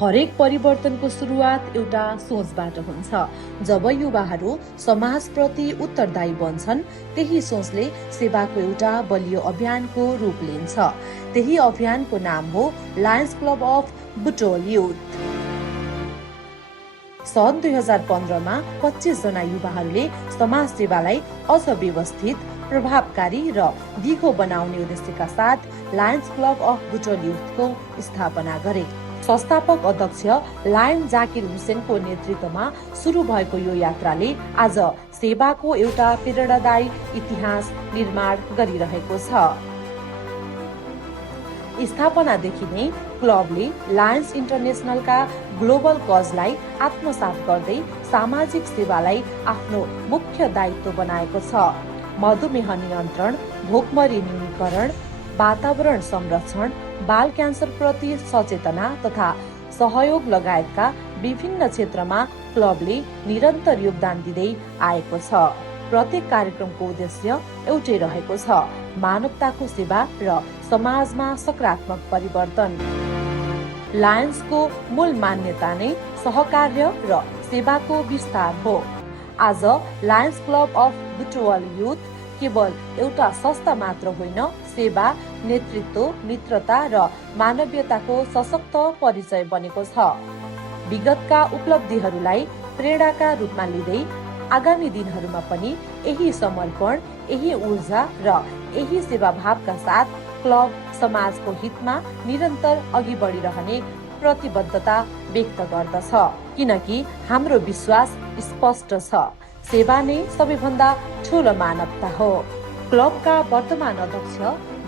हरेक परिवर्तनको सुरुवात एउटा सोचबाट हुन्छ। जब युवाहरू समाजप्रति उत्तरदायी बन्छन्, त्यही सोचले सेवाको एउटा बलियो अभियानको रूप लिन्छ। त्यही अभियानको नाम हो lions club of Butwal youth. सन् 2015 मा 25 जना युवाहरूले समाज सेवालाई अझ व्यवस्थित, प्रभावकारी र दिगो बनाउने उद्देश्यका साथ लायन्स क्लब अफ बुटोल युथको स्थापना गरे। संस्थापक अध्यक्ष लायन जाकिर हुसेनको नेतृत्वमा सुरु भएको यो यात्राले आज सेवाको एउटा प्रेरणादायी इतिहास निर्माण गरिरहेको छ। स्थापनादेखि नै क्लबले लायन्स इन्टरनेसनलका ग्लोबल कजलाई आत्मसात गर्दै सामाजिक सेवालाई आफ्नो मुख्य दायित्व बनाएको छ। मधुमेह नियन्त्रण, भोकमरी न्यूनीकरण, वातावरण संरक्षण, बाल क्यान्सर प्रति सचेतना तथा सहयोग लगायतका विभिन्न क्षेत्रमा क्लबले निरन्तर योगदान दिँदै आएको छ। प्रत्येक कार्यक्रमको उद्देश्य एउटै रहेको छ, मानवताको सेवा र समाजमा सकारात्मक परिवर्तन। लायन्सको मूल मान्यता नै सहकार्य र सेवाको विस्तार हो। आज lions club of Butwal youth केवल एउटा संस्था मात्र होइन, सेवा, नेतृत्व, मित्रता र मानवीयताको सशक्त परिचय बनेको छ। विगतका उपलब्धिहरूलाई प्रेरणाका रूपमा लिँदै आगामी दिनहरूमा पनि यही समर्पण, यही ऊर्जा र यही सेवाभावका साथ क्लब समाजको हितमा निरन्तर अघि बढिरहने प्रतिबद्धता व्यक्त गर्दछ। किनकि हाम्रो विश्वास स्पष्ट छ, सेवा नै सबैभन्दा ठूलो मानवता हो। क्लबका वर्तमान अध्यक्ष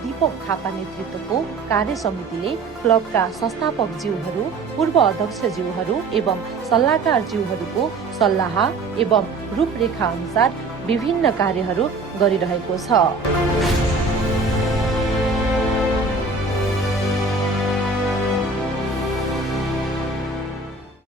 दीपक थापा नेतृत्वको कार्य समितिले क्लबका संस्थापक ज्यूहरू, पूर्व अध्यक्ष ज्यूहरू एवं सल्लाहकार ज्यूहरूको सल्लाह एवं रूपरेखा अनुसार विभिन्न कार्यहरू गरिरहेको छ।